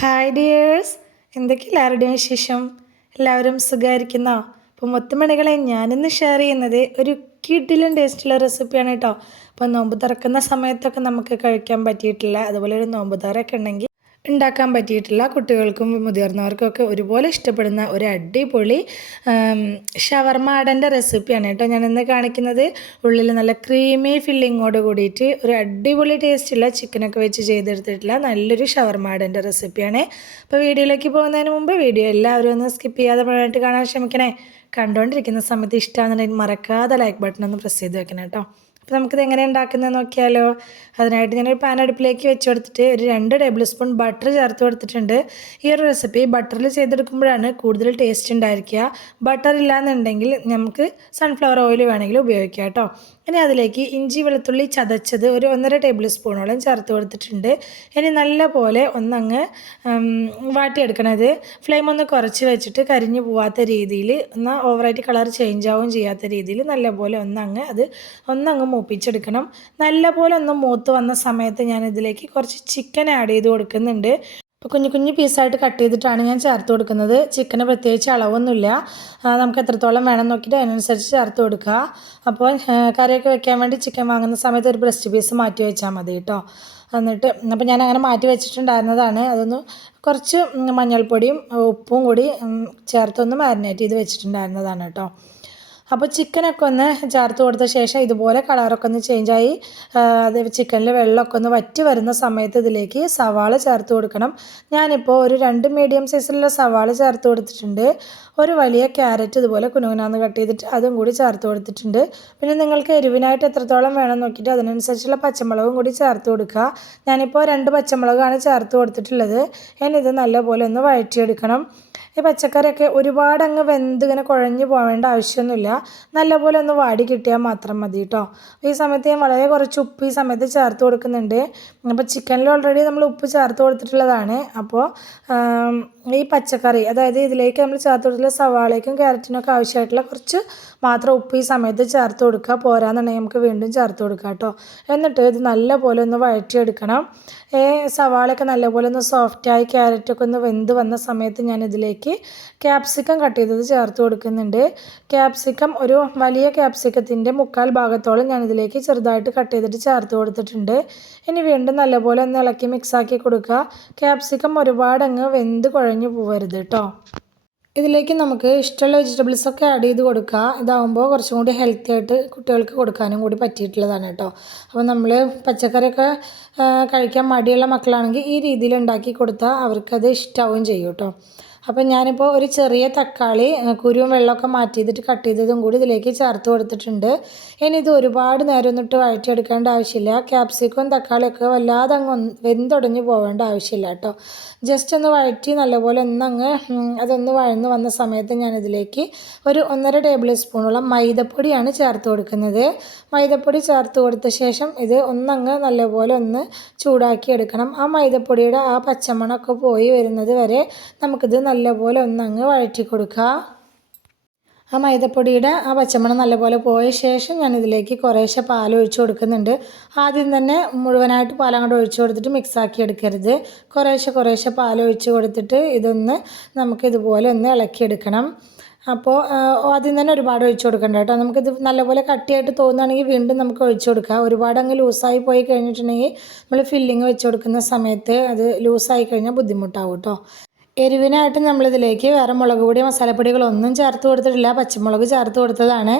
Hi dears, എന്തൊക്കെ എല്ലാവരുടെയും വിശേഷം? എല്ലാവരും സുഖമായിരിക്കുന്നോ? അപ്പോൾ മുത്തുമണികളെ ഞാനിന്ന് ഷെയർ ചെയ്യുന്നത് ഒരു കിഡിലും ടേസ്റ്റുള്ള റെസിപ്പിയാണ് കേട്ടോ. അപ്പോൾ നോമ്പ് തുറക്കുന്ന സമയത്തൊക്കെ നമുക്ക് കഴിക്കാൻ പറ്റിയിട്ടില്ല, അതുപോലെ ഒരു നോമ്പ് തുറയൊക്കെ ഉണ്ടെങ്കിൽ ഉണ്ടാക്കാൻ പറ്റിയിട്ടില്ല കുട്ടികൾക്കും മുതിർന്നവർക്കൊക്കെ ഒരുപോലെ ഇഷ്ടപ്പെടുന്ന ഒരു അടിപൊളി ഷവർമ അടൻ്റെ റെസിപ്പിയാണ് കേട്ടോ ഞാനിന്ന് കാണിക്കുന്നത്. ഉള്ളിൽ നല്ല ക്രീമി ഫില്ലിങ്ങോട് കൂടിയിട്ട് ഒരു അടിപൊളി ടേസ്റ്റുള്ള ചിക്കനൊക്കെ വെച്ച് ചെയ്തെടുത്തിട്ടുള്ള നല്ലൊരു ഷവർമ അടൻ്റെ റെസിപ്പിയാണ്. അപ്പോൾ വീഡിയോയിലേക്ക് പോകുന്നതിന് മുമ്പ് വീഡിയോ എല്ലാവരും ഒന്ന് സ്കിപ്പ് ചെയ്യാതെ മുഴുവനായിട്ട് കാണാൻ ശ്രമിക്കണേ. കണ്ടുകൊണ്ടിരിക്കുന്ന സമയത്ത് ഇഷ്ടമാണെന്നുണ്ടെങ്കിൽ മറക്കാതെ ലൈക്ക് ബട്ടൺ ഒന്ന് പ്രസ് ചെയ്ത് വെക്കണം കേട്ടോ. അപ്പോൾ നമുക്കിത് എങ്ങനെ ഉണ്ടാക്കുന്നത് നോക്കിയാലോ. അതിനായിട്ട് ഞാനൊരു പാൻ അടുപ്പിലേക്ക് വെച്ച് കൊടുത്തിട്ട് ഒരു 2 ടേബിൾ സ്പൂൺ ബട്ടർ ചേർത്ത് കൊടുത്തിട്ടുണ്ട്. ഈ ഒരു റെസിപ്പി ബട്ടറിൽ ചെയ്തെടുക്കുമ്പോഴാണ് കൂടുതൽ ടേസ്റ്റ് ഉണ്ടായിരിക്കുക. ബട്ടർ ഇല്ലാന്നുണ്ടെങ്കിൽ നമുക്ക് സൺഫ്ലവർ ഓയിൽ വേണമെങ്കിൽ ഉപയോഗിക്കാം കേട്ടോ. ഇനി അതിലേക്ക് ഇഞ്ചി വെളുത്തുള്ളി ചതച്ചത് ഒരു 1.5 ടേബിൾ സ്പൂണോളം ചേർത്ത് കൊടുത്തിട്ടുണ്ട്. ഇനി നല്ല പോലെ ഒന്നങ്ങ് വാട്ടിയെടുക്കണത്. ഫ്ലെയിം ഒന്ന് കുറച്ച് വെച്ചിട്ട് കരിഞ്ഞു പോവാത്ത രീതിയിൽ, എന്നാൽ ഓവറായിട്ട് കളർ ചേഞ്ച് ആവുകയും ചെയ്യാത്ത രീതിയിൽ നല്ലപോലെ ഒന്നങ്ങ് മൂപ്പിച്ചെടുക്കണം. നല്ലപോലെ ഒന്ന് മൂത്ത് വന്ന സമയത്ത് ഞാൻ ഇതിലേക്ക് കുറച്ച് ചിക്കൻ ആഡ് ചെയ്ത് കൊടുക്കുന്നുണ്ട്. അപ്പോൾ കുഞ്ഞു കുഞ്ഞു പീസായിട്ട് കട്ട് ചെയ്തിട്ടാണ് ഞാൻ ചേർത്ത് കൊടുക്കുന്നത്. ചിക്കന് പ്രത്യേകിച്ച് അളവൊന്നുമില്ല, നമുക്ക് എത്രത്തോളം വേണം നോക്കിയിട്ട് അതിനനുസരിച്ച് ചേർത്ത് കൊടുക്കുക. അപ്പോൾ കറിയൊക്കെ വെക്കാൻ വേണ്ടി ചിക്കൻ വാങ്ങുന്ന സമയത്ത് ഒരു ബ്രസ്റ്റ് പീസ് മാറ്റി വെച്ചാൽ മതി കേട്ടോ. എന്നിട്ട് അപ്പോൾ ഞാൻ അങ്ങനെ മാറ്റി വെച്ചിട്ടുണ്ടായിരുന്നതാണ്. അതൊന്ന് കുറച്ച് മഞ്ഞൾപ്പൊടിയും ഉപ്പും കൂടി ചേർത്തൊന്ന് മാരിനേറ്റ് ചെയ്ത് വെച്ചിട്ടുണ്ടായിരുന്നതാണ് കേട്ടോ. അപ്പോൾ ചിക്കനൊക്കെ ഒന്ന് ചേർത്ത് കൊടുത്ത ശേഷം ഇതുപോലെ കളറൊക്കെ ഒന്ന് ചേഞ്ചായി അത് ചിക്കനിൽ വെള്ളമൊക്കെ ഒന്ന് വറ്റി വരുന്ന സമയത്ത് ഇതിലേക്ക് സവാള ചേർത്ത് കൊടുക്കണം. ഞാനിപ്പോൾ ഒരു 2 മീഡിയം സൈസിലുള്ള സവാള ചേർത്ത് കൊടുത്തിട്ടുണ്ട്. ഒരു വലിയ ക്യാരറ്റ് ഇതുപോലെ കുനുകുനാന്ന് കട്ട് ചെയ്തിട്ട് അതും കൂടി ചേർത്ത് കൊടുത്തിട്ടുണ്ട്. പിന്നെ നിങ്ങൾക്ക് എരിവിനായിട്ട് എത്രത്തോളം വേണം നോക്കിയിട്ട് അതിനനുസരിച്ചുള്ള പച്ചമുളകും കൂടി ചേർത്ത് കൊടുക്കുക. ഞാനിപ്പോൾ 2 പച്ചമുളകാണ് ചേർത്ത് കൊടുത്തിട്ടുള്ളത്. ഇനി ഇത് നല്ലപോലെ ഒന്ന് വഴറ്റിയെടുക്കണം. ഈ പച്ചക്കറിയൊക്കെ ഒരുപാട് അങ്ങ് വെന്ത് ഇങ്ങനെ കുഴഞ്ഞു പോവേണ്ട ആവശ്യമൊന്നുമില്ല. നല്ലപോലെ ഒന്ന് വാടി കിട്ടിയാൽ മാത്രം മതി കേട്ടോ. ഈ സമയത്ത് ഞാൻ വളരെ കുറച്ച് ഉപ്പ് ഈ സമയത്ത് ചേർത്ത് കൊടുക്കുന്നുണ്ട്. അപ്പോൾ ചിക്കനിൽ ഓൾറെഡി നമ്മൾ ഉപ്പ് ചേർത്ത് കൊടുത്തിട്ടുള്ളതാണ്. അപ്പോൾ ഈ പച്ചക്കറി, അതായത് ഇതിലേക്ക് നമ്മൾ ചേർത്ത് കൊടുത്തിട്ടുള്ള സവാളയ്ക്കും ക്യാരറ്റിനൊക്കെ ആവശ്യമായിട്ടുള്ള കുറച്ച് മാത്രം ഉപ്പ് ഈ സമയത്ത് ചേർത്ത് കൊടുക്കുക. പോരാന്നുണ്ടെങ്കിൽ നമുക്ക് വീണ്ടും ചേർത്ത് കൊടുക്കുക കേട്ടോ. എന്നിട്ട് ഇത് നല്ലപോലെ ഒന്ന് വഴറ്റിയെടുക്കണം. സവാളയൊക്കെ നല്ലപോലെ ഒന്ന് സോഫ്റ്റായി ക്യാരറ്റൊക്കെ ഒന്ന് വെന്ത് വന്ന സമയത്ത് ഞാൻ ഇതിലേക്ക് ക്യാപ്സിക്കം കട്ട് ചെയ്തത് ചേർത്ത് കൊടുക്കുന്നുണ്ട്. ക്യാപ്സിക്കം ഒരു വലിയ ക്യാപ്സിക്കത്തിൻ്റെ 1/4 ഭാഗത്തോളം ഞാൻ ഇതിലേക്ക് ചെറുതായിട്ട് കട്ട് ചെയ്തിട്ട് ചേർത്ത് കൊടുത്തിട്ടുണ്ട്. ഇനി വീണ്ടും നല്ലപോലെ ഒന്ന് ഇളക്കി മിക്സാക്കി കൊടുക്കുക. ക്യാപ്സിക്കം ഒരുപാട് അങ്ങ് വെന്ത് കുഴഞ്ഞു പോകരുത് കേട്ടോ. ഇതിലേക്ക് നമുക്ക് ഇഷ്ടമുള്ള വെജിറ്റബിൾസൊക്കെ ആഡ് ചെയ്ത് കൊടുക്കുക. ഇതാകുമ്പോൾ കുറച്ചും കൂടി ഹെൽത്തി ആയിട്ട് കുട്ടികൾക്ക് കൊടുക്കാനും കൂടി പറ്റിയിട്ടുള്ളതാണ് കേട്ടോ. അപ്പോൾ നമ്മൾ പച്ചക്കറിയൊക്കെ കഴിക്കാൻ മടിയുള്ള മക്കളാണെങ്കിൽ ഈ രീതിയിൽ ഉണ്ടാക്കി കൊടുത്താൽ അവർക്കത് ഇഷ്ടമാവുകയും ചെയ്യും കേട്ടോ. അപ്പോൾ ഞാനിപ്പോൾ ഒരു ചെറിയ തക്കാളി കുരുവും വെള്ളമൊക്കെ മാറ്റിയിട്ട് കട്ട് ചെയ്തതും കൂടി ഇതിലേക്ക് ചേർത്ത് കൊടുത്തിട്ടുണ്ട്. ഇനി ഇത് ഒരുപാട് നേരം ഒന്നിട്ട് വഴറ്റിയെടുക്കേണ്ട ആവശ്യമില്ല. ക്യാപ്സിക്കവും തക്കാളിയൊക്കെ വല്ലാതെ അങ്ങ് വെന്തുടഞ്ഞ് പോവേണ്ട ആവശ്യമില്ല കേട്ടോ. ജസ്റ്റ് ഒന്ന് വഴറ്റി നല്ലപോലെ അതൊന്ന് വഴന്ന് വന്ന സമയത്ത് ഞാനിതിലേക്ക് ഒരു 1.5 ടേബിൾ സ്പൂണോളം മൈദപ്പൊടിയാണ് ചേർത്ത് കൊടുക്കുന്നത്. മൈദപ്പൊടി ചേർത്ത് കൊടുത്ത ശേഷം ഇത് നല്ലപോലെ ഒന്ന് ചൂടാക്കി എടുക്കണം. ആ മൈദപ്പൊടിയുടെ ആ പച്ചമണമൊക്കെ പോയി വരുന്നത് വരെ നമുക്കിത് നല്ലപോലെ വഴറ്റി കൊടുക്കുക. ആ മൈദപ്പൊടിയുടെ ആ പച്ചമണം നല്ലപോലെ പോയ ശേഷം ഞാനിതിലേക്ക് കുറേശ്ശെ പാൽ ഒഴിച്ച് കൊടുക്കുന്നുണ്ട്. ആദ്യം തന്നെ മുഴുവനായിട്ട് പാലങ്ങോട്ട് ഒഴിച്ച് കൊടുത്തിട്ട് മിക്സാക്കി എടുക്കരുത്. കുറേശ്ശെ പാൽ ഒഴിച്ച് കൊടുത്തിട്ട് നമുക്കിതുപോലെ ഒന്ന് ഇളക്കിയെടുക്കണം. അപ്പോൾ ആദ്യം തന്നെ ഒരുപാട് ഒഴിച്ച് കൊടുക്കണ്ട കേട്ടോ. നമുക്കിത് നല്ലപോലെ കട്ടിയായിട്ട് തോന്നുകയാണെങ്കിൽ വീണ്ടും നമുക്ക് ഒഴിച്ച് കൊടുക്കുക. ഒരുപാട് അങ്ങ് ലൂസായി പോയി കഴിഞ്ഞിട്ടുണ്ടെങ്കിൽ നമ്മൾ ഫില്ലിങ് വെച്ച് കൊടുക്കുന്ന സമയത്ത് അത് ലൂസായി കഴിഞ്ഞാൽ ബുദ്ധിമുട്ടാവും കേട്ടോ. എരിവിനായിട്ട് നമ്മളിതിലേക്ക് വേറെ മുളക് പൊടി മസാലപ്പൊടികളൊന്നും ചേർത്ത് കൊടുത്തിട്ടില്ല, പച്ചമുളക് ചേർത്ത് കൊടുത്തതാണ്.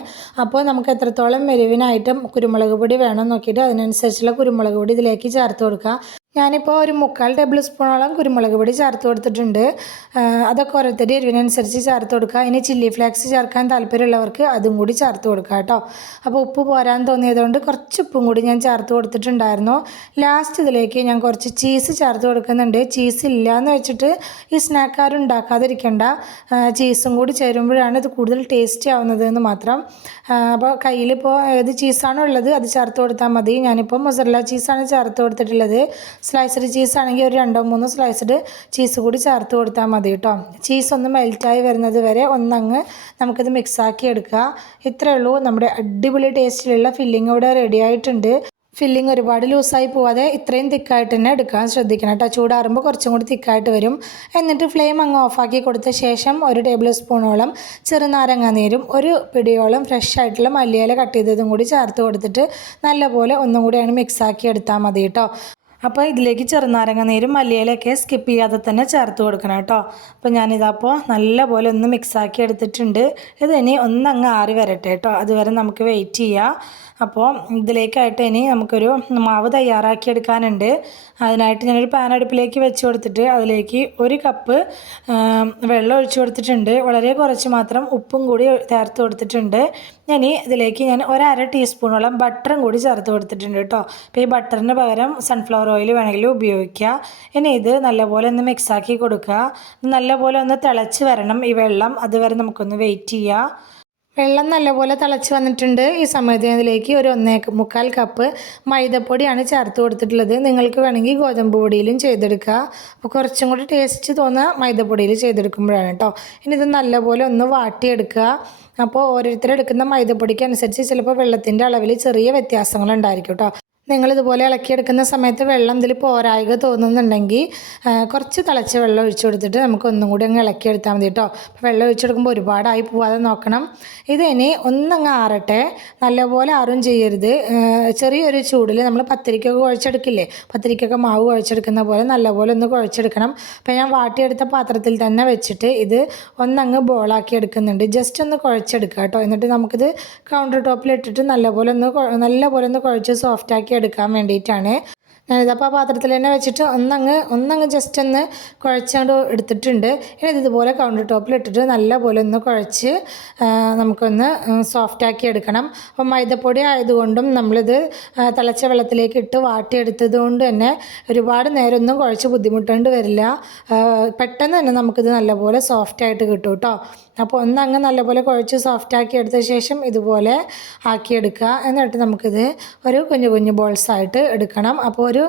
അപ്പോൾ നമുക്ക് എത്രത്തോളം എരിവിനായിട്ടും കുരുമുളക് പൊടി വേണം നോക്കിയിട്ട് അതിനനുസരിച്ചുള്ള കുരുമുളക് പൊടി ഇതിലേക്ക് ചേർത്ത് കൊടുക്കുക. ഞാനിപ്പോൾ ഒരു 1/4 ടേബിൾ സ്പൂണോളം കുരുമുളക് പൊടി ചേർത്ത് കൊടുത്തിട്ടുണ്ട്. അതൊക്കെ ഓരോരുത്തരുടെ എരിവിനനുസരിച്ച് ചേർത്ത് കൊടുക്കുക. ഇനി ചില്ലി ഫ്ലേക്സ് ചേർക്കാൻ താല്പര്യമുള്ളവർക്ക് അതും കൂടി ചേർത്ത് കൊടുക്കുക കേട്ടോ. അപ്പോൾ ഉപ്പ് പോരാൻ തോന്നിയതുകൊണ്ട് കുറച്ച് ഉപ്പും കൂടി ഞാൻ ചേർത്ത് കൊടുത്തിട്ടുണ്ടായിരുന്നു. ലാസ്റ്റ് ഇതിലേക്ക് ഞാൻ കുറച്ച് ചീസ് ചേർത്ത് കൊടുക്കുന്നുണ്ട്. ചീസ് ഇല്ലയെന്ന് വെച്ചിട്ട് ഈ സ്നാക്ക് ഉണ്ടാക്കാതിരിക്കേണ്ട. ചീസും കൂടി ചേരുമ്പോഴാണ് ഇത് കൂടുതൽ ടേസ്റ്റി ആവുന്നത് എന്ന് മാത്രം. അപ്പോൾ കയ്യിലിപ്പോൾ ഏത് ചീസാണോ ഉള്ളത് അത് ചേർത്ത് കൊടുത്താൽ മതി. ഞാനിപ്പോൾ മൊസറല്ല ചീസാണ് ചേർത്ത് കൊടുത്തിട്ടുള്ളത്. സ്ലൈസ്ഡ് ചീസ് ആണെങ്കിൽ ഒരു 2-3 സ്ലൈസ്ഡ് ചീസ് കൂടി ചേർത്ത് കൊടുത്താൽ മതി കേട്ടോ. ചീസ് ഒന്ന് മെൽറ്റായി വരുന്നത് വരെ നമുക്കിത് മിക്സാക്കി എടുക്കുക. ഇത്രയേ ഉള്ളൂ. നമ്മുടെ അടിപൊളി ടേസ്റ്റിലുള്ള ഫില്ലിംഗ് ഇവിടെ റെഡി ആയിട്ടുണ്ട്. ഫില്ലിങ് ഒരുപാട് ലൂസായി പോവാതെ ഇത്രയും തിക്കായിട്ട് തന്നെ എടുക്കാൻ ശ്രദ്ധിക്കണം കേട്ടോ. ചൂടാറുമ്പോൾ കുറച്ചും കൂടി തിക്കായിട്ട് വരും. എന്നിട്ട് ഫ്ലെയിം അങ്ങ് ഓഫാക്കി കൊടുത്ത ശേഷം 1 ടേബിൾ സ്പൂണോളം ചെറുനാരങ്ങ നീരും 1 പിടിയോളം ഫ്രഷ് ആയിട്ടുള്ള മല്ലിയില കട്ട് ചെയ്തതും കൂടി ചേർത്ത് കൊടുത്തിട്ട് നല്ലപോലെ ഒന്നും കൂടിയാണ് മിക്സാക്കി എടുത്താൽ മതി കേട്ടോ. അപ്പോൾ ഇതിലേക്ക് ചെറുനാരങ്ങ നീരും മല്ലിയിലൊക്കെ സ്കിപ്പ് ചെയ്യാതെ തന്നെ ചേർത്ത് കൊടുക്കണം കേട്ടോ. അപ്പോൾ ഞാനിതപ്പോൾ നല്ലപോലെ ഒന്ന് മിക്സാക്കി എടുത്തിട്ടുണ്ട്. ഇതിനി ഒന്നങ്ങ് ആറി വരട്ടെ കേട്ടോ. അതുവരെ നമുക്ക് വെയിറ്റ് ചെയ്യാം. അപ്പോൾ ഇതിലേക്കായിട്ട് ഇനി നമുക്കൊരു മാവ് തയ്യാറാക്കിയെടുക്കാനുണ്ട്. അതിനായിട്ട് ഞാനൊരു പാൻ അടുപ്പിലേക്ക് വെച്ച് കൊടുത്തിട്ട് അതിലേക്ക് 1 കപ്പ് വെള്ളം ഒഴിച്ചു കൊടുത്തിട്ടുണ്ട്. വളരെ കുറച്ച് മാത്രം ഉപ്പും കൂടി ചേർത്ത് കൊടുത്തിട്ടുണ്ട്. ഇനി ഇതിലേക്ക് ഞാൻ 1/2 ടീസ്പൂണോളം ബട്ടറും കൂടി ചേർത്ത് കൊടുത്തിട്ടുണ്ട് കേട്ടോ. അപ്പോൾ ഈ ബട്ടറിന് പകരം സൺഫ്ലവർ ഓയിൽ വേണമെങ്കിലും ഉപയോഗിക്കുക. ഇനി ഇത് നല്ലപോലെ ഒന്ന് മിക്സാക്കി കൊടുക്കുക. നല്ലപോലെ ഒന്ന് തിളച്ച് വരണം ഈ വെള്ളം. അതുവരെ നമുക്കൊന്ന് വെയിറ്റ് ചെയ്യാം. വെള്ളം നല്ലപോലെ തിളച്ച് വന്നിട്ടുണ്ട്. ഈ സമയത്ത് ഇതിലേക്ക് ഒരു 1.25 കപ്പ് മൈദപ്പൊടിയാണ് ചേർത്ത് കൊടുത്തിട്ടുള്ളത്. നിങ്ങൾക്ക് വേണമെങ്കിൽ ഗോതമ്പ് പൊടിയിലും ചെയ്തെടുക്കുക. അപ്പോൾ കുറച്ചും കൂടി ടേസ്റ്റ് തോന്നുക മൈദപ്പൊടിയിൽ ചെയ്തെടുക്കുമ്പോഴാണ് കേട്ടോ. ഇനി ഇത് നല്ലപോലെ ഒന്ന് വാട്ടിയെടുക്കുക. അപ്പോൾ ഓരോരുത്തരെടുക്കുന്ന മൈദപ്പൊടിക്ക് അനുസരിച്ച് ചിലപ്പോൾ വെള്ളത്തിൻ്റെ അളവിൽ ചെറിയ വ്യത്യാസങ്ങളുണ്ടായിരിക്കും കേട്ടോ. നിങ്ങളിതുപോലെ ഇളക്കിയെടുക്കുന്ന സമയത്ത് വെള്ളം ഇതിൽ പോരായ്ക തോന്നുന്നുണ്ടെങ്കിൽ കുറച്ച് തിളച്ച വെള്ളം ഒഴിച്ചു കൊടുത്തിട്ട് നമുക്ക് ഒന്നും കൂടി അങ്ങ് ഇളക്കിയെടുത്താൽ മതി കേട്ടോ. അപ്പോൾ വെള്ളം ഒഴിച്ചെടുക്കുമ്പോൾ ഒരുപാടായി പോവാതെ നോക്കണം. ഇതിനി ഒന്നങ്ങ് ആറട്ടെ. നല്ലപോലെ ആറും ചെയ്യരുത്. ചെറിയൊരു ചൂടിൽ നമ്മൾ പത്തിരിക്കൊക്കെ കുഴച്ചെടുക്കില്ലേ, പത്തിരിക്കൊക്കെ മാവ് കുഴച്ചെടുക്കുന്ന പോലെ നല്ലപോലെ ഒന്ന് കുഴച്ചെടുക്കണം. അപ്പോൾ ഞാൻ വാട്ടിയെടുത്ത പാത്രത്തിൽ തന്നെ വെച്ചിട്ട് ഇത് ഒന്നങ്ങ് ബോളാക്കി എടുക്കുന്നുണ്ട്. ജസ്റ്റ് ഒന്ന് കുഴച്ചെടുക്കുക കേട്ടോ. എന്നിട്ട് നമുക്കിത് കൗണ്ടർ ടോപ്പിലിട്ടിട്ട് നല്ലപോലെ ഒന്ന് കുഴച്ച് സോഫ്റ്റാക്കി എടുക്കാൻ വേണ്ടിയിട്ടാണ്. ഞാനിതപ്പോൾ ആ പാത്രത്തിൽ തന്നെ വെച്ചിട്ട് ഒന്നങ്ങ് ജസ്റ്റ് ഒന്ന് കുഴച്ചാണ്ട് എടുത്തിട്ടുണ്ട്. ഇനി ഇതുപോലെ കൗണ്ടർ ടോപ്പിലിട്ടിട്ട് നല്ലപോലെ ഒന്ന് കുഴച്ച് നമുക്കൊന്ന് സോഫ്റ്റാക്കി എടുക്കണം. അപ്പോൾ മൈദപ്പൊടി ആയതുകൊണ്ടും നമ്മളിത് തിളച്ച വെള്ളത്തിലേക്ക് ഇട്ട് വാട്ടിയെടുത്തത് കൊണ്ട് തന്നെ ഒരുപാട് നേരമൊന്നും കുഴച്ച് ബുദ്ധിമുട്ടേണ്ടി വരില്ല. പെട്ടെന്ന് തന്നെ നമുക്കിത് നല്ലപോലെ സോഫ്റ്റായിട്ട് കിട്ടും കേട്ടോ. അപ്പോൾ ഒന്നങ്ങ് നല്ലപോലെ കുഴച്ച് സോഫ്റ്റാക്കി എടുത്ത ശേഷം ഇതുപോലെ ആക്കിയെടുക്കുക. എന്നിട്ട് നമുക്കിത് ഒരു കുഞ്ഞു ബോൾസായിട്ട് എടുക്കണം. അപ്പോൾ ഒരു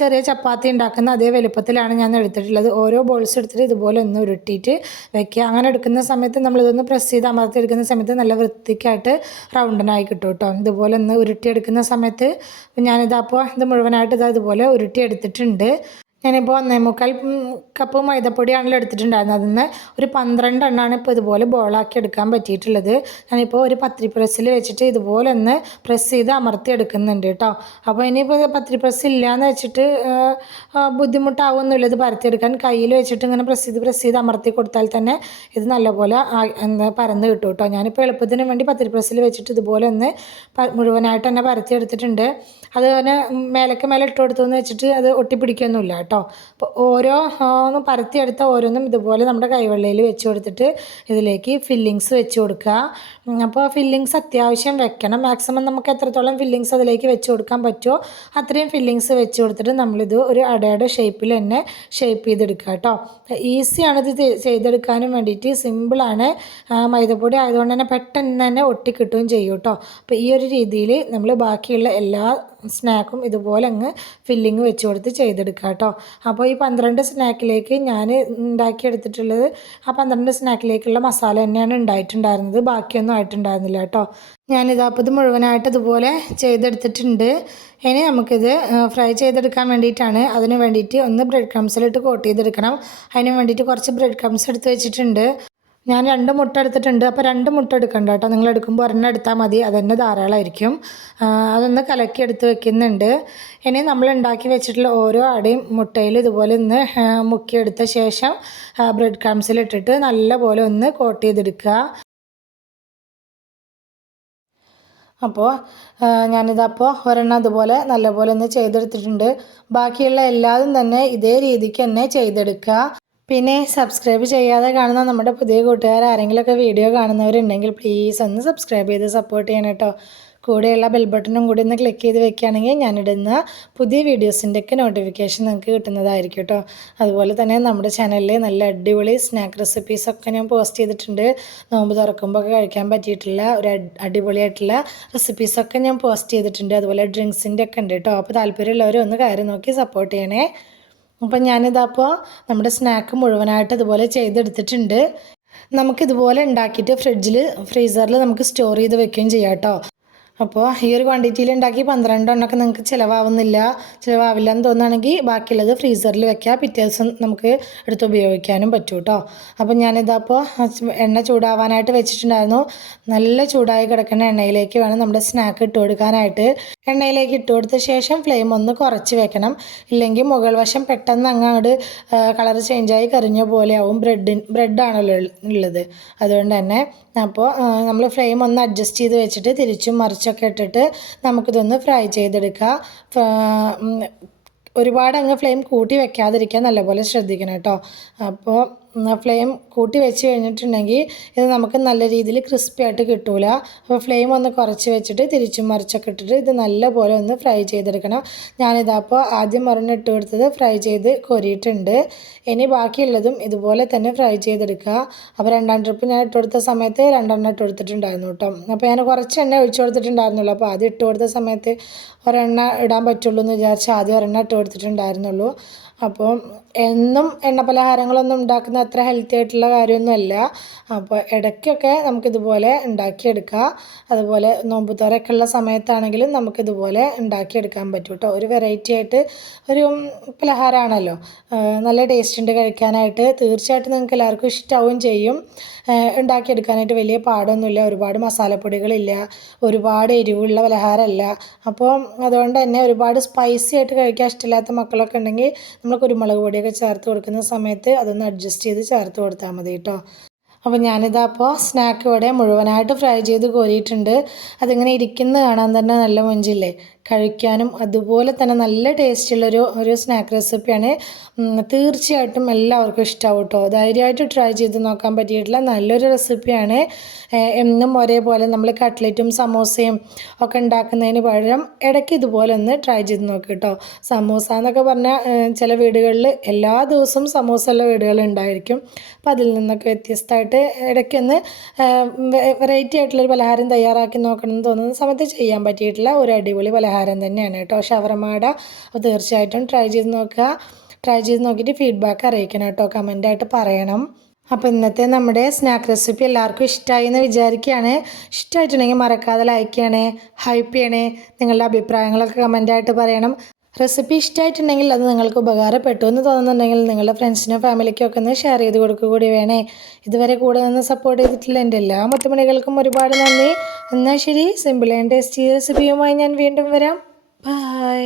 ചെറിയ ചപ്പാത്തി ഉണ്ടാക്കുന്ന അതേ വലുപ്പത്തിലാണ് ഞാൻ എടുത്തിട്ടുള്ളത്. ഓരോ ബോൾസ് എടുത്തിട്ട് ഇതുപോലെ ഒന്ന് ഉരുട്ടിയിട്ട് വെക്കുക. അങ്ങനെ എടുക്കുന്ന സമയത്ത് നമ്മളിതൊന്ന് പ്രസ് ചെയ്ത് അമർത്തി എടുക്കുന്ന സമയത്ത് നല്ല വൃത്തിക്കായിട്ട് റൗണ്ടനായി കിട്ടും കേട്ടോ. ഇതുപോലെ ഒന്ന് ഉരുട്ടിയെടുക്കുന്ന സമയത്ത് ഞാനിതപ്പോൾ ഇത് മുഴുവനായിട്ട് ഇതുപോലെ ഉരുട്ടിയെടുത്തിട്ടുണ്ട്. ഞാനിപ്പോൾ 1.25 കപ്പ് മൈദപ്പൊടിയാണല്ലോ എടുത്തിട്ടുണ്ടായിരുന്നത്. അതിൽ നിന്ന് ഒരു 12 എണ്ണമാണ് ഇപ്പോൾ ഇതുപോലെ ബോളാക്കി എടുക്കാൻ പറ്റിയിട്ടുള്ളത്. ഞാനിപ്പോൾ ഒരു പത്തിരി പ്രസ്സിൽ വെച്ചിട്ട് ഇതുപോലെ ഒന്ന് പ്രസ് ചെയ്ത് അമർത്തി എടുക്കുന്നുണ്ട് കേട്ടോ. അപ്പോൾ ഇനിയിപ്പോൾ പത്തിരി പ്രസ് ഇല്ലയെന്ന് വെച്ചിട്ട് ബുദ്ധിമുട്ടാവുന്നില്ല ഇത് പരത്തിയെടുക്കാൻ. കയ്യിൽ വെച്ചിട്ട് ഇങ്ങനെ പ്രസ് ചെയ്ത് അമർത്തി കൊടുത്താൽ തന്നെ ഇത് നല്ലപോലെ പരന്ന് കിട്ടും കേട്ടോ. ഞാനിപ്പോൾ എളുപ്പത്തിന് വേണ്ടി പത്തിരി പ്രസ്സിൽ വെച്ചിട്ട് ഇതുപോലെ ഒന്ന് മുഴുവനായിട്ട് തന്നെ പരത്തിയെടുത്തിട്ടുണ്ട്. അത് തന്നെ മേലെ ഇട്ട് കൊടുത്തു എന്ന് വെച്ചിട്ട് അത് ഒട്ടിപ്പിടിക്കൊന്നുമില്ല കേട്ടോ. അപ്പോൾ ഓരോന്നും പരത്തിയെടുത്ത ഓരോന്നും ഇതുപോലെ നമ്മുടെ കൈവെള്ളയിൽ വെച്ച് കൊടുത്തിട്ട് ഇതിലേക്ക് ഫില്ലിങ്സ് വെച്ച് കൊടുക്കുക. അപ്പോൾ ഫില്ലിങ്സ് അത്യാവശ്യം വെക്കണം. മാക്സിമം നമുക്ക് എത്രത്തോളം ഫില്ലിങ്സ് അതിലേക്ക് വെച്ച് കൊടുക്കാൻ പറ്റുമോ അത്രയും ഫില്ലിങ്സ് വെച്ച് കൊടുത്തിട്ട് നമ്മളിത് ഒരു അടയുടെ ഷേപ്പിൽ തന്നെ ഷേപ്പ് ചെയ്തെടുക്കുക കേട്ടോ. ഈസിയാണ് ഇത് ചെയ്തെടുക്കാനും വേണ്ടിയിട്ട്, സിമ്പിളാണ്. മൈദപ്പൊടി ആയതുകൊണ്ട് തന്നെ പെട്ടെന്ന് തന്നെ ഒട്ടിക്കിട്ടുകയും ചെയ്യും കേട്ടോ. അപ്പോൾ ഈ ഒരു രീതിയിൽ നമ്മൾ ബാക്കിയുള്ള എല്ലാ സ്നാക്കും ഇതുപോലെ അങ്ങ് ഫില്ലിങ് വെച്ച് കൊടുത്ത് ചെയ്തെടുക്കുക കേട്ടോ. അപ്പോൾ ഈ 12 സ്നാക്കിലേക്ക് ഞാൻ ഉണ്ടാക്കിയെടുത്തിട്ടുള്ളത് ആ 12 സ്നാക്കിലേക്കുള്ള മസാല തന്നെയാണ് ഉണ്ടായിട്ടുണ്ടായിരുന്നത്. ബാക്കിയൊന്നും ആയിട്ടുണ്ടായിരുന്നില്ല കേട്ടോ. ഞാനിതപ്പോൾ ഇത് മുഴുവനായിട്ട് ഇതുപോലെ ചെയ്തെടുത്തിട്ടുണ്ട്. ഇനി നമുക്കിത് ഫ്രൈ ചെയ്തെടുക്കാൻ വേണ്ടിയിട്ടാണ്. അതിന് വേണ്ടിയിട്ട് ഒന്ന് ബ്രെഡ് ക്രംസിലിട്ട് കോട്ട് ചെയ്തെടുക്കണം. അതിന് വേണ്ടിയിട്ട് കുറച്ച് ബ്രെഡ് ക്രംസ് എടുത്ത് വെച്ചിട്ടുണ്ട്. ഞാൻ 2 മുട്ട എടുത്തിട്ടുണ്ട്. അപ്പോൾ 2 മുട്ട എടുക്കണ്ട കേട്ടോ. നിങ്ങൾ എടുക്കുമ്പോൾ ഒരെണ്ണം എടുത്താൽ മതി, അതന്നെ ധാരാളമായിരിക്കും. അതൊന്ന് കലക്കി എടുത്ത് വെക്കുന്നുണ്ട്. ഇനി നമ്മൾ ഉണ്ടാക്കി വെച്ചിട്ടുള്ള ഓരോ അടയും മുട്ടയിൽ ഇതുപോലെ ഒന്ന് മുക്കിയെടുത്ത ശേഷം ബ്രെഡ് ക്രംസിലിട്ടിട്ട് നല്ലപോലെ ഒന്ന് കോട്ട് ചെയ്തെടുക്കുക. അപ്പോൾ ഞാനിതപ്പോൾ ഒരെണ്ണം അതുപോലെ നല്ലപോലെ ഒന്ന് ചെയ്തെടുത്തിട്ടുണ്ട്. ബാക്കിയുള്ള എല്ലാതും തന്നെ ഇതേ രീതിക്ക് തന്നെ ചെയ്തെടുക്കുക. പിന്നെ സബ്സ്ക്രൈബ് ചെയ്യാതെ കാണുന്ന നമ്മുടെ പുതിയ കൂട്ടുകാർ ആരെങ്കിലുമൊക്കെ വീഡിയോ കാണുന്നവരുണ്ടെങ്കിൽ പ്ലീസ് ഒന്ന് സബ്സ്ക്രൈബ് ചെയ്ത് സപ്പോർട്ട് ചെയ്യണം കേട്ടോ. കൂടെയുള്ള ബെൽ ബട്ടണും കൂടി ഒന്ന് ക്ലിക്ക് ചെയ്ത് വെക്കുകയാണെങ്കിൽ ഞാനിടുന്ന പുതിയ വീഡിയോസിൻ്റെയൊക്കെ നോട്ടിഫിക്കേഷൻ നിങ്ങൾക്ക് കിട്ടുന്നതായിരിക്കും കേട്ടോ. അതുപോലെ തന്നെ നമ്മുടെ ചാനലിൽ നല്ല അടിപൊളി സ്നാക്ക് റെസിപ്പീസൊക്കെ ഞാൻ പോസ്റ്റ് ചെയ്തിട്ടുണ്ട്. നോമ്പ് തുറക്കുമ്പോൾ ഒക്കെ കഴിക്കാൻ പറ്റിയിട്ടുള്ള ഒരു അടിപൊളിയായിട്ടുള്ള റെസിപ്പീസൊക്കെ ഞാൻ പോസ്റ്റ് ചെയ്തിട്ടുണ്ട്. അതുപോലെ ഡ്രിങ്ക്സിൻ്റെ ഒക്കെ ഉണ്ട് കേട്ടോ. അപ്പോൾ താല്പര്യമുള്ളവർ ഒന്ന് കയറി നോക്കി സപ്പോർട്ട് ചെയ്യണേ. അപ്പം ഞാനിതപ്പോൾ നമ്മുടെ സ്നാക്ക് മുഴുവനായിട്ട് ഇതുപോലെ ചെയ്തെടുത്തിട്ടുണ്ട്. നമുക്കിതുപോലെ ഉണ്ടാക്കിയിട്ട് ഫ്രീസറിൽ നമുക്ക് സ്റ്റോർ ചെയ്ത് വെക്കുകയും ചെയ്യാം കേട്ടോ. അപ്പോൾ ഈ ഒരു ക്വാണ്ടിറ്റിയിൽ ഉണ്ടാക്കി 12 എണ്ണമൊക്കെ നിങ്ങൾക്ക് ചിലവാവില്ല എന്ന് തോന്നുകയാണെങ്കിൽ ബാക്കിയുള്ളത് ഫ്രീസറിൽ വെക്കുക, പിറ്റേ ദിവസം നമുക്ക് എടുത്ത് ഉപയോഗിക്കാനും പറ്റും കേട്ടോ. അപ്പം ഞാനിതപ്പോൾ എണ്ണ ചൂടാവാനായിട്ട് വെച്ചിട്ടുണ്ടായിരുന്നു. നല്ല ചൂടായി കിടക്കുന്ന എണ്ണയിലേക്ക് വേണം നമ്മുടെ സ്നാക്ക് ഇട്ട് കൊടുക്കാനായിട്ട്. എണ്ണയിലേക്ക് ഇട്ട് കൊടുത്ത ശേഷം ഫ്ലെയിം ഒന്ന് കുറച്ച് വെക്കണം, ഇല്ലെങ്കിൽ മുകൾ വശം പെട്ടെന്ന് അങ്ങോട്ട് കളർ ചേഞ്ചായി കരിഞ്ഞ പോലെ ആവും. ബ്രെഡാണല്ലോ ഉള്ളത്, അതുകൊണ്ട് തന്നെ അപ്പോൾ നമ്മൾ ഫ്ലെയിം ഒന്ന് അഡ്ജസ്റ്റ് ചെയ്ത് വെച്ചിട്ട് തിരിച്ചും മറിച്ചൊക്കെ ഇട്ടിട്ട് നമുക്കിതൊന്ന് ഫ്രൈ ചെയ്തെടുക്കുക. ഒരുപാട് അങ്ങ് ഫ്ലെയിം കൂട്ടി വെക്കാതിരിക്കാൻ നല്ലപോലെ ശ്രദ്ധിക്കണം കേട്ടോ. അപ്പോൾ ഫ്ലെയിം കൂട്ടി വെച്ച് കഴിഞ്ഞിട്ടുണ്ടെങ്കിൽ ഇത് നമുക്ക് നല്ല രീതിയിൽ ക്രിസ്പി ആയിട്ട് കിട്ടൂല. അപ്പോൾ ഫ്ലെയിം ഒന്ന് കുറച്ച് വെച്ചിട്ട് തിരിച്ചും മറിച്ചൊക്കെ ഇട്ടിട്ട് ഇത് നല്ലപോലെ ഒന്ന് ഫ്രൈ ചെയ്തെടുക്കണം. ഞാനിതപ്പോൾ ആദ്യം ഒരെണ്ണം ഇട്ട് കൊടുത്തത് ഫ്രൈ ചെയ്ത് കോരിയിട്ടുണ്ട്. ഇനി ബാക്കിയുള്ളതും ഇതുപോലെ തന്നെ ഫ്രൈ ചെയ്തെടുക്കുക. അപ്പോൾ 2ാം ട്രിപ്പ് ഞാൻ ഇട്ട് കൊടുത്ത സമയത്ത് 2 ഇട്ട് കൊടുത്തിട്ടുണ്ടായിരുന്നു കേട്ടോ. അപ്പോൾ ഞാൻ കുറച്ച് എണ്ണ ഒഴിച്ചു കൊടുത്തിട്ടുണ്ടായിരുന്നുള്ളൂ. അപ്പോൾ ആദ്യം ഇട്ട് കൊടുത്ത സമയത്ത് ഒരെണ്ണ ഇടാൻ പറ്റുള്ളൂ എന്ന് വിചാരിച്ച് ആദ്യം ഒരെണ്ണ ഇട്ട് കൊടുത്തിട്ടുണ്ടായിരുന്നുള്ളൂ. അപ്പോൾ എന്നും എണ്ണ പലഹാരങ്ങളൊന്നും ഉണ്ടാക്കുന്ന അത്ര ഹെൽത്തി ആയിട്ടുള്ള കാര്യമൊന്നുമല്ല. അപ്പോൾ ഇടയ്ക്കൊക്കെ നമുക്കിതുപോലെ ഉണ്ടാക്കിയെടുക്കുക. അതുപോലെ നോമ്പുതുറയൊക്കെ ഉള്ള സമയത്താണെങ്കിലും നമുക്കിതുപോലെ ഉണ്ടാക്കിയെടുക്കാൻ പറ്റും കേട്ടോ. ഒരു വെറൈറ്റി ആയിട്ട് ഒരു പലഹാരമാണല്ലോ, നല്ല ടേസ്റ്റ് ഉണ്ട് കഴിക്കാനായിട്ട്. തീർച്ചയായിട്ടും നിങ്ങൾക്ക് എല്ലാവർക്കും ഇഷ്ടമാവുകയും ചെയ്യും. ഉണ്ടാക്കിയെടുക്കാനായിട്ട് വലിയ പാടൊന്നുമില്ല, ഒരുപാട് മസാലപ്പൊടികളില്ല, ഒരുപാട് എരിവുള്ള പലഹാരമല്ല. അപ്പോൾ അതുകൊണ്ട് തന്നെ ഒരുപാട് സ്പൈസി ആയിട്ട് കഴിക്കാൻ ഇഷ്ടമില്ലാത്ത മക്കളൊക്കെ ഉണ്ടെങ്കിൽ നമ്മൾ കുരുമുളക് പൊടിയൊക്കെ ചേർത്ത് കൊടുക്കുന്ന സമയത്ത് അതൊന്ന് അഡ്ജസ്റ്റ് ചെയ്ത് ചേർത്ത് കൊടുത്താൽ മതി കേട്ടോ. അപ്പോൾ ഞാനിതപ്പോൾ സ്നാക്ക് ഇവിടെ മുഴുവനായിട്ട് ഫ്രൈ ചെയ്ത് കോരിയിട്ടുണ്ട്. അതിങ്ങനെ ഇരിക്കുന്നത് കാണാൻ തന്നെ നല്ല മൊഞ്ചില്ലേ, കഴിക്കാനും അതുപോലെ തന്നെ നല്ല ടേസ്റ്റുള്ളൊരു സ്നാക്ക് റെസിപ്പിയാണ്. തീർച്ചയായിട്ടും എല്ലാവർക്കും ഇഷ്ടമാവും കേട്ടോ. ധൈര്യമായിട്ട് ട്രൈ ചെയ്ത് നോക്കാൻ പറ്റിയിട്ടുള്ള നല്ലൊരു റെസിപ്പിയാണ്. എന്നും ഒരേപോലെ നമ്മൾ കട്ട്ലറ്റും സമോസയും ഒക്കെ ഉണ്ടാക്കുന്നതിന് പകരം ഇടയ്ക്ക് ഇതുപോലെ ഒന്ന് ട്രൈ ചെയ്ത് നോക്കുക കേട്ടോ. സമോസ എന്നൊക്കെ പറഞ്ഞാൽ ചില വീടുകളിൽ എല്ലാ ദിവസവും സമോസ ഉള്ള വീടുകൾ ഉണ്ടായിരിക്കും. അപ്പോൾ അതിൽ നിന്നൊക്കെ വ്യത്യസ്തമായിട്ട് ഇടയ്ക്കൊന്ന് വെറൈറ്റി ആയിട്ടുള്ളൊരു പലഹാരം തയ്യാറാക്കി നോക്കണം എന്ന് തോന്നുന്ന സമയത്ത് ചെയ്യാൻ പറ്റിയിട്ടുള്ള ഒരു അടിപൊളി പലഹാരം തന്നെയാണ് കേട്ടോ ഷവർമ. അപ്പോൾ തീർച്ചയായിട്ടും ട്രൈ ചെയ്ത് നോക്കുക. ട്രൈ ചെയ്ത് നോക്കിയിട്ട് ഫീഡ്ബാക്ക് അറിയിക്കണം കേട്ടോ, കമൻ്റായിട്ട് പറയണം. അപ്പോൾ ഇന്നത്തെ നമ്മുടെ സ്നാക്ക് റെസിപ്പി എല്ലാവർക്കും ഇഷ്ടമായി എന്ന് വിചാരിക്കുകയാണ്. ഇഷ്ടമായിട്ടുണ്ടെങ്കിൽ മറക്കാതെ ലൈക്ക് ചെയ്യണേ, ഹൈപ്പ് ചെയ്യണേ, നിങ്ങളുടെ അഭിപ്രായങ്ങളൊക്കെ കമൻ്റായിട്ട് പറയണം. റെസിപ്പി ഇഷ്ടമായിട്ടുണ്ടെങ്കിൽ അത് നിങ്ങൾക്ക് ഉപകാരപ്പെട്ടു എന്ന് തോന്നുന്നുണ്ടെങ്കിൽ നിങ്ങളുടെ ഫ്രണ്ട്സിനും ഫാമിലിക്കും ഒക്കെ ഒന്ന് ഷെയർ ചെയ്ത് കൊടുക്കുക കൂടി വേണേ. ഇതുവരെ കൂടെ നിന്ന് സപ്പോർട്ട് ചെയ്തിട്ടുള്ള എൻ്റെ എല്ലാ മുത്തുമണികൾക്കും ഒരുപാട് നന്ദി. എന്നാൽ ശരി, സിമ്പിൾ ആൻഡ് ടേസ്റ്റി റെസിപ്പിയുമായി ഞാൻ വീണ്ടും വരാം. ബൈ.